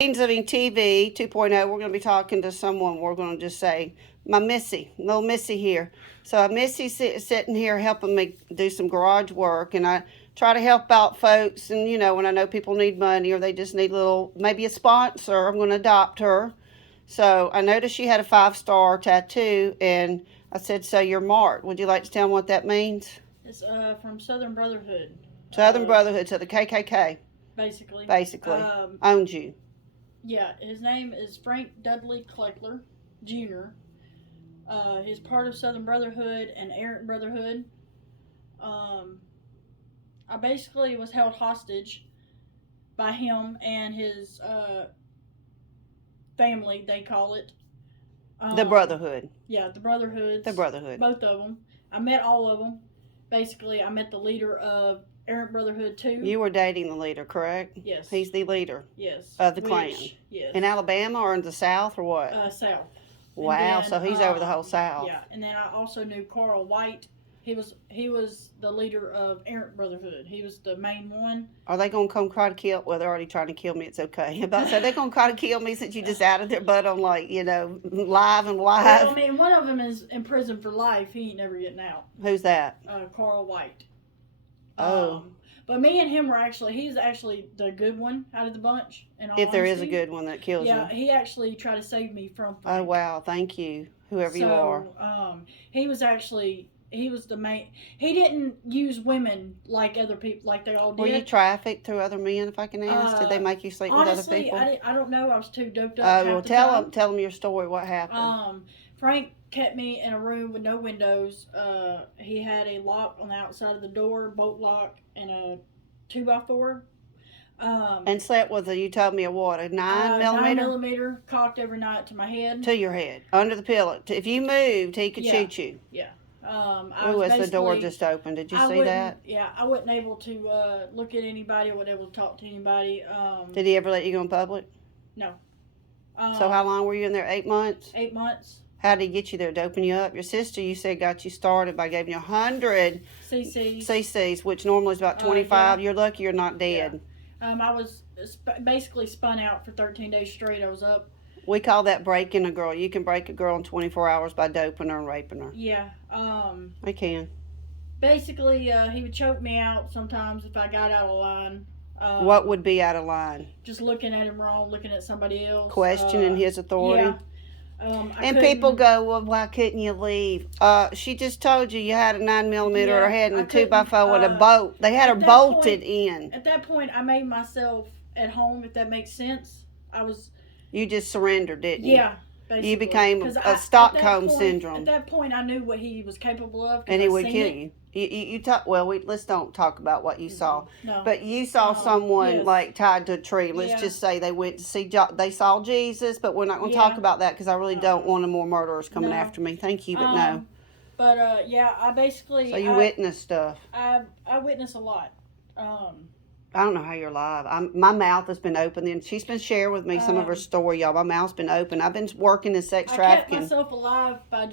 Living TV 2.0, we're going to be talking to someone. We're going to just say, my Missy, little Missy here. So Missy's sitting here helping me do some garage work, and I try to help out folks. And, you know, when I know people need money or they just need maybe a sponsor, I'm going to adopt her. So I noticed she had a 5-star tattoo, and I said, so you're marked. Would you like to tell them what that means? It's from Southern Brotherhood. Southern Brotherhood, so the KKK. Basically. Owns you. Yeah, his name is Frank Dudley Kleckler, Jr. He's part of Southern Brotherhood and Errant Brotherhood. I basically was held hostage by him and his family, they call it. The Brotherhood. Yeah, the Brotherhoods. The Brotherhood. Both of them. I met all of them. Basically, I met the leader of Errant Brotherhood too. You were dating the leader, correct? Yes. He's the leader. Yes. Of the clan. Yes. In Alabama or in the South or what? South. Wow, then, so he's over the whole South. Yeah, and then I also knew Carl White. He was the leader of Errant Brotherhood. He was the main one. Are they gonna come try to kill? Well, they're already trying to kill me. It's okay. About to say they're gonna try to kill me since you just outed their butt on live and live. Well, I mean, one of them is in prison for life. He ain't never getting out. Who's that? Carl White. Oh. But me and him he's actually the good one out of the bunch. If there is a good one that kills you. Yeah, he actually tried to save me from Frank. Oh, wow. Thank you, whoever you are. He was the main. He didn't use women like other people, like they all did. Were you trafficked through other men, if I can ask? Did they make you sleep with other people? Honestly, I don't know. I was too doped up. Well, tell them your story. What happened? Frank kept me in a room with no windows. He had a lock on the outside of the door, bolt lock, and a 2x4. And slept with you told me a what? A 9 millimeter? 9mm cocked every night to my head. To your head, under the pillow. If you moved, he could shoot you. Yeah. Was the door just open? Did you see that? Yeah, I wasn't able to look at anybody. I wasn't able to talk to anybody. Did he ever let you go in public? No. So how long were you in there? 8 months? 8 months. How did he get you there? To open you up? Your sister, you said, got you started by giving you 100 cc's, which normally is about 25. You're lucky you're not dead. Yeah. I was basically spun out for 13 days straight. I was up. We call that breaking a girl. You can break a girl in 24 hours by doping her and raping her. Yeah. I can. Basically, he would choke me out sometimes if I got out of line. What would be out of line? Just looking at him wrong, looking at somebody else. Questioning his authority. Yeah. And people go, well, why couldn't you leave? She just told you had a 9mm in her head and a 2x4 with a bolt. They had her bolted in. At that point, I made myself at home, if that makes sense. You just surrendered, didn't you? Yeah, basically. You became a Stockholm syndrome. At that point, I knew what he was capable of. And he would kill you. You talk. Well, let's don't talk about what you saw. No. But you saw someone like tied to a tree. Let's just say they went to see. They saw Jesus, but we're not going to talk about that because I really don't want no more murderers coming after me. Thank you, but no. But I basically. So you witnessed stuff. I witnessed a lot. I don't know how you're alive. My mouth has been open. And she's been sharing with me some of her story, y'all. My mouth's been open. I've been working in sex trafficking. I kept myself alive by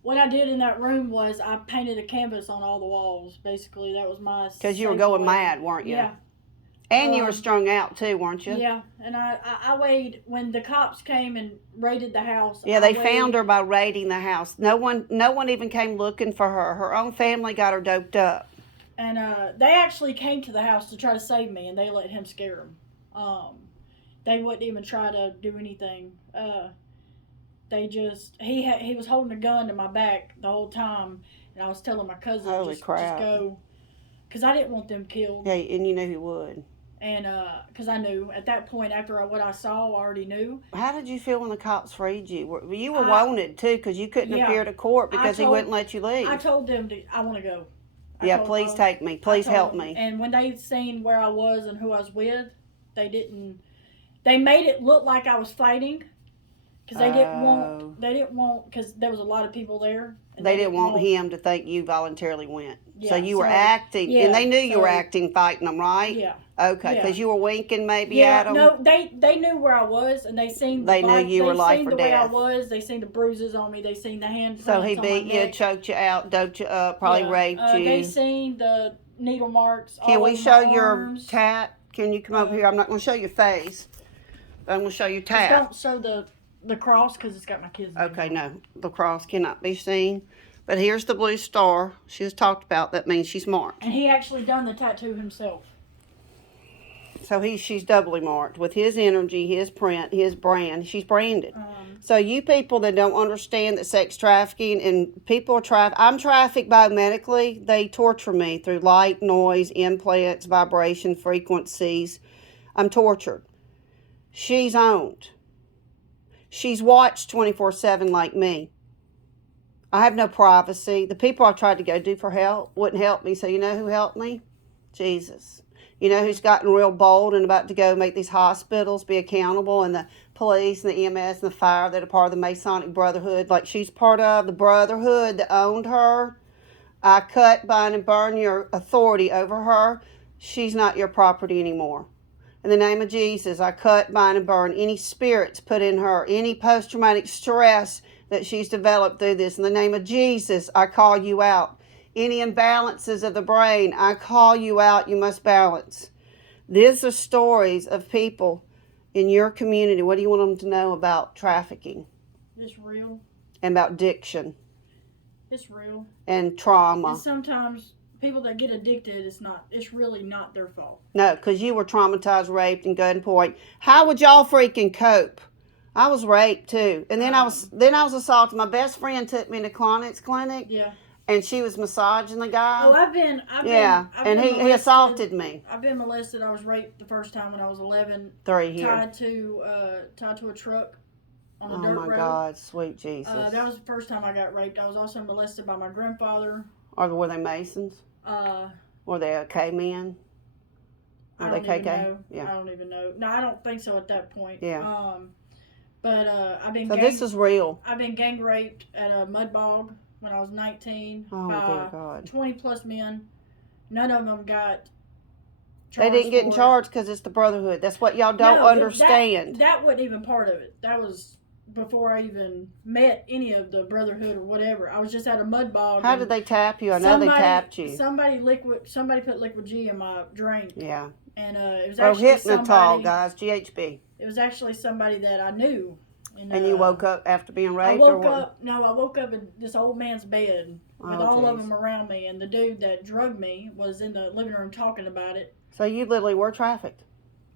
what I did in that room was I painted a canvas on all the walls. Basically, that was my. Because you were going mad, weren't you? Yeah. And you were strung out too, weren't you? Yeah, and I weighed when the cops came and raided the house. Yeah, they found her by raiding the house. No one even came looking for her. Her own family got her doped up. And they actually came to the house to try to save me, and they let him scare them. They wouldn't even try to do anything. He was holding a gun to my back the whole time, and I was telling my cousin, just go, because I didn't want them killed. Yeah, and you knew he would. And because I knew at that point, after what I saw, I already knew. How did you feel when the cops freed you? You were wanted too, because you couldn't appear to court because he wouldn't let you leave. I told them I want to go. Please take me. Please help me. And when they seen where I was and who I was with, they made it look like I was fighting, because they didn't want, because there was a lot of people there. They didn't want him to think you voluntarily went. Yeah, so you were acting, and they knew you were acting, fighting them, right? Yeah. Okay, because you were winking maybe at them? No, they knew where I was, and they seen knew you were life or death. They seen the way I was, they seen the bruises on me, they seen the handprints So he beat you, neck. Choked you out, doped you up, probably raped you. They seen the needle marks Can we show your arms. tat? Can you come over here? I'm not going to show your face. I'm going to show you Just tap. don't show the cross because it's got my kids' names Okay, on it. no. The cross cannot be seen. But here's the blue star she was talked about. That means she's marked. And he actually done the tattoo himself. So she's doubly marked with his energy, his print, his brand. She's branded. So you people that don't understand that sex trafficking and people are I'm trafficked biomedically. They torture me through light, noise, implants, vibration, frequencies. I'm tortured. She's owned. She's watched 24/7 like me. I have no privacy. The people I tried to go to for help wouldn't help me. So you know who helped me? Jesus. You know who's gotten real bold and about to go make these hospitals be accountable, and the police and the EMS and the fire that are part of the Masonic Brotherhood, like she's part of the Brotherhood that owned her. I cut, bind, and burn your authority over her. She's not your property anymore. In the name of Jesus, I cut, bind, and burn any spirits put in her, any post-traumatic stress that she's developed through this. In the name of Jesus, I call you out. Any imbalances of the brain, I call you out. You must balance. These are stories of people in your community. What do you want them to know about trafficking? It's real. And about addiction. It's real. And trauma. And sometimes people that get addicted, it's really not their fault. No, because you were traumatized, raped, and gunpoint. How would y'all freaking cope? I was raped too, and then I was assaulted. My best friend took me to Clonet's clinic. Yeah. And she was massaging the guy. Oh, I've been and he assaulted me. I've been molested. I was raped the first time when I was 11. 3 here. Tied to a truck on a dirt road. Oh my God, sweet Jesus. That was the first time I got raped. I was also molested by my grandfather. Were they Masons? Were they a K-men? Were they KK? Yeah. I don't even know. No, I don't think so at that point. Yeah. But I've been. So this is real. I've been gang raped at a mud bog when I was 19 by dear God. 20 plus men. None of them got charged. They didn't get in charge because it's the Brotherhood. That's what y'all don't understand. That wasn't even part of it. That was before I even met any of the Brotherhood or whatever. I was just at a mud bog. How did they tap you? I know they tapped you. Somebody put liquid G in my drink. Yeah. And it was actually hypnotol, guys, GHB. It was actually somebody that I knew. And you woke up after being raped? I woke up in this old man's bed with all of them around me, and the dude that drugged me was in the living room talking about it. So you literally were trafficked.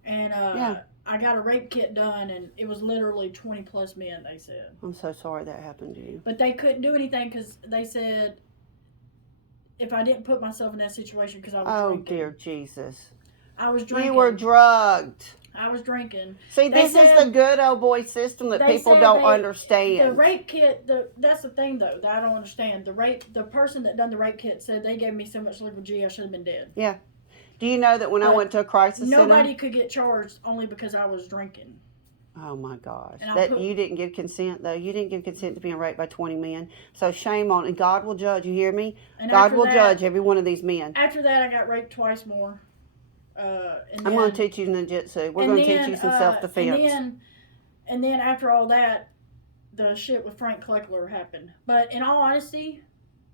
And I got a rape kit done, and it was literally 20 plus men, they said. I'm so sorry that happened to you. But they couldn't do anything because they said if I didn't put myself in that situation because I was drinking. Oh, dear Jesus. I was drinking. You were drugged. I was drinking. See, this is the good old boy system that people don't understand. The rape kit, that's the thing, though, that I don't understand. The person that done the rape kit said they gave me so much liquid G, I should have been dead. Yeah. Do you know that when I went to a crisis center? Nobody could get charged only because I was drinking. Oh, my gosh. You didn't give consent, though. You didn't give consent to being raped by 20 men. So shame on it. And God will judge. You hear me? And God will judge every one of these men. After that, I got raped twice more. I'm going to teach you ninjutsu. We're going to teach you some self-defense. And then after all that, the shit with Frank Kleckler happened. But in all honesty,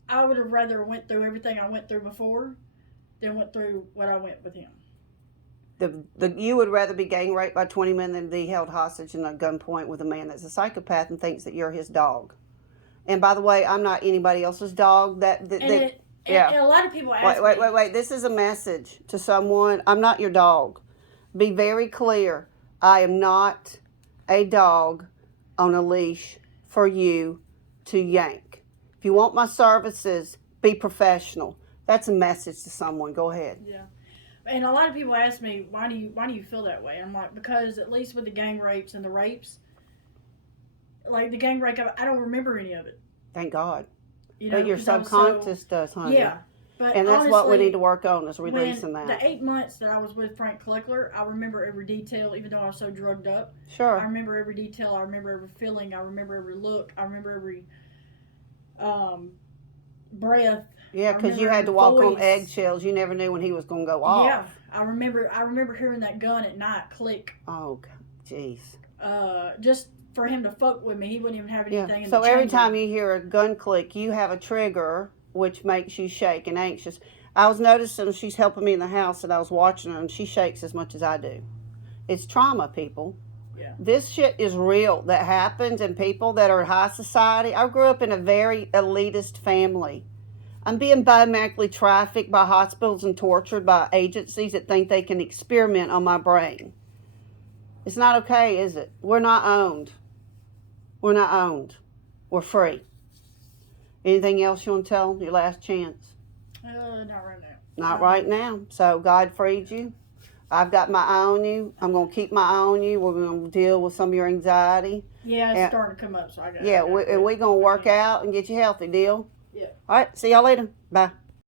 I would have rather went through everything I went through before than went through what I went with him. You would rather be gang raped by 20 men than be held hostage in a gunpoint with a man that's a psychopath and thinks that you're his dog. And by the way, I'm not anybody else's dog. And a lot of people ask me. Wait. This is a message to someone. I'm not your dog. Be very clear. I am not a dog on a leash for you to yank. If you want my services, be professional. That's a message to someone. Go ahead. Yeah. And a lot of people ask me, why do you feel that way? And I'm like, because at least with the gang rapes and the rapes, like the gang rape, I don't remember any of it. Thank God. You know, but your subconscious does, honey. Yeah. But and that's what we need to work on, is releasing that. The 8 months that I was with Frank Kleckler, I remember every detail, even though I was so drugged up. Sure. I remember every detail. I remember every feeling. I remember every look. I remember every breath. Yeah, because you had to walk on eggshells. You never knew when he was going to go off. Yeah. I remember hearing that gun at night click. Oh, jeez. Just for him to fuck with me, he wouldn't even have anything in the So every time you hear a gun click, you have a trigger, which makes you shake and anxious. I was noticing she's helping me in the house, and I was watching her, and she shakes as much as I do. It's trauma, people. Yeah. This shit is real that happens, and people that are in high society. I grew up in a very elitist family. I'm being biomedically trafficked by hospitals and tortured by agencies that think they can experiment on my brain. It's not okay, is it? We're not owned. We're not owned. We're free. Anything else you want to tell them? Your last chance? Not right now. Not right now. So God freed you. I've got my eye on you. I'm going to keep my eye on you. We're going to deal with some of your anxiety. Yeah, it's starting to come up, so I got. Yeah, we're going to work out and get you healthy. Deal? Yeah. All right. See y'all later. Bye.